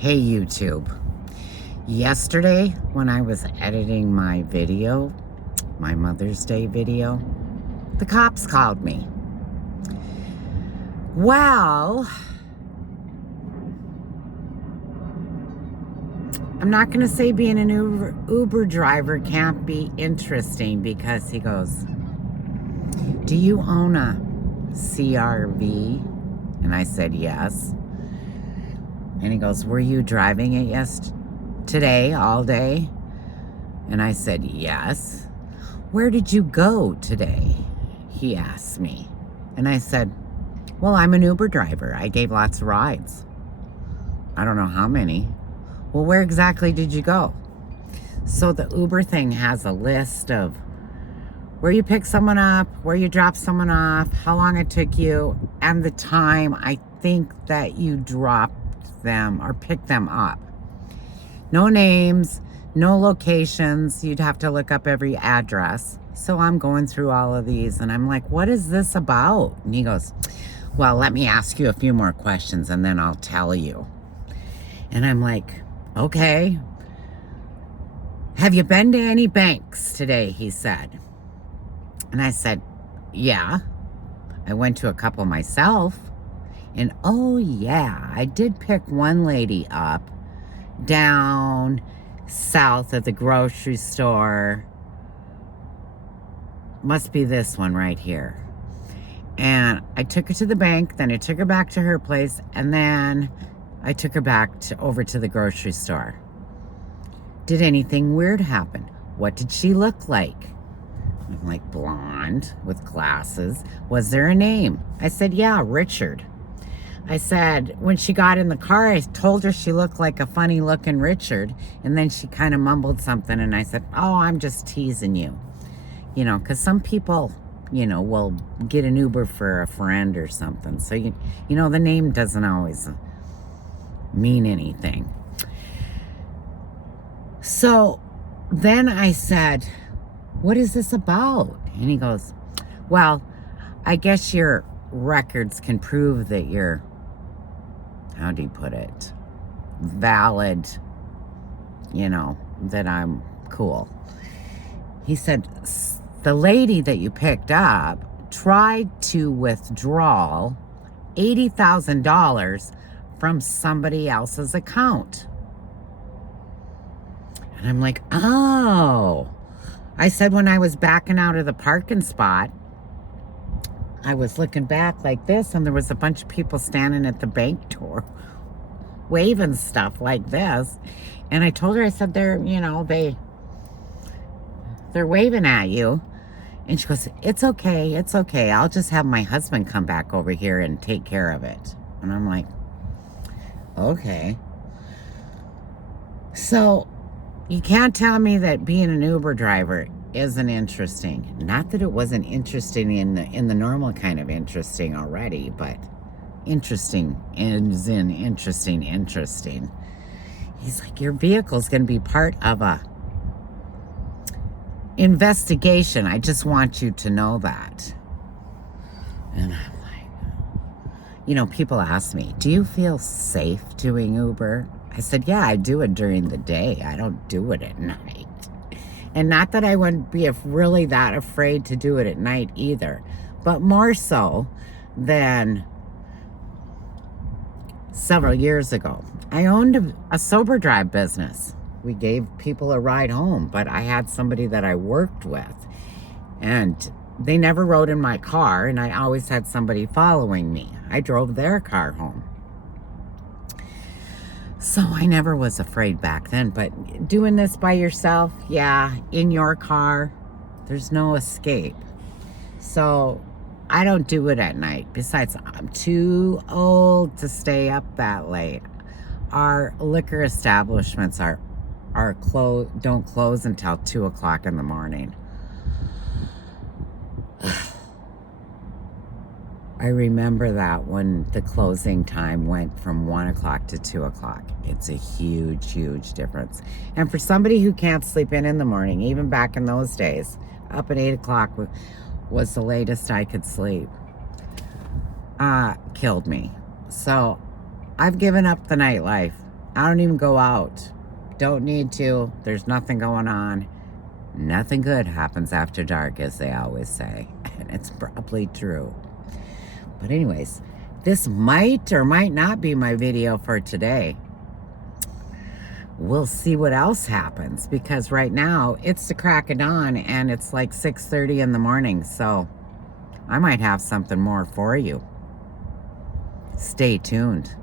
Hey YouTube. Yesterday when I was editing my video, my Mother's Day video, the cops called me. Well, I'm not going to say being an Uber driver can't be interesting because he goes, "Do you own a CRV?" And I said, "Yes." And he goes, "Were you driving it today, all day?" And I said, "Yes." "Where did you go today?" he asked me. And I said, "Well, I'm an Uber driver. I gave lots of rides. I don't know how many." "Well, where exactly did you go?" So the Uber thing has a list of where you pick someone up, where you drop someone off, how long it took you, and the time I think that you dropped them or picked them up. No names, no locations. You'd have to look up every address. So I'm going through all of these and I'm like, "What is this about?" And he goes, "Well, let me ask you a few more questions and then I'll tell you." And I'm like, "Okay." "Have you been to any banks today?" he said. And I said, "Yeah, I went to a couple myself." And oh yeah, I did pick one lady up down south at the grocery store. Must be this one right here. And I took her to the bank, then I took her back to her place, and then I took her back over to the grocery store. "Did anything weird happen?" "What did she look like?" I'm like, "Blonde with glasses." "Was there a name?" I said, "Yeah, Richard." I said, when she got in the car, I told her she looked like a funny looking Richard. And then she kind of mumbled something. And I said, "Oh, I'm just teasing you." You know, because some people, will get an Uber for a friend or something. So, the name doesn't always mean anything. So then I said, "What is this about?" And he goes, "Well, I guess your records can prove that you're, how do you put it, valid, that I'm cool." He said, "The lady that you picked up tried to withdraw $80,000 from somebody else's account." And I'm like, "Oh." I said, when I was backing out of the parking spot, I was looking back like this, and there was a bunch of people standing at the bank door waving stuff like this. And I told her, I said, they're waving at you. And she goes, it's okay. I'll just have my husband come back over here and take care of it." And I'm like, okay. So you can't tell me that being an Uber driver isn't interesting. Not that it wasn't interesting in the normal kind of interesting already, but interesting is in interesting. He's like, "Your vehicle's going to be part of a investigation. I just want you to know that." And I'm like, people ask me, "Do you feel safe doing Uber?" I said, "Yeah, I do it during the day. I don't do it at night." And not that I wouldn't be really that afraid to do it at night either, but more so than several years ago. I owned a sober drive business. We gave people a ride home, but I had somebody that I worked with, and they never rode in my car, and I always had somebody following me. I drove their car home. So I never was afraid back then, but doing this by yourself, yeah, in your car, there's no escape. So I don't do it at night. Besides, I'm too old to stay up that late. Our liquor establishments don't close until 2:00 in the morning. I remember that when the closing time went from 1:00 to 2:00. It's a huge difference. And for somebody who can't sleep in the morning, even back in those days, up at 8:00 was the latest I could sleep. Killed me. So I've given up the nightlife I don't even go out. Don't need to. There's nothing going on. Nothing good happens after dark, as they always say. And it's probably true. But anyways, this might or might not be my video for today. We'll see what else happens, because right now it's the crack of dawn and it's like 6:30 in the morning. So I might have something more for you. Stay tuned.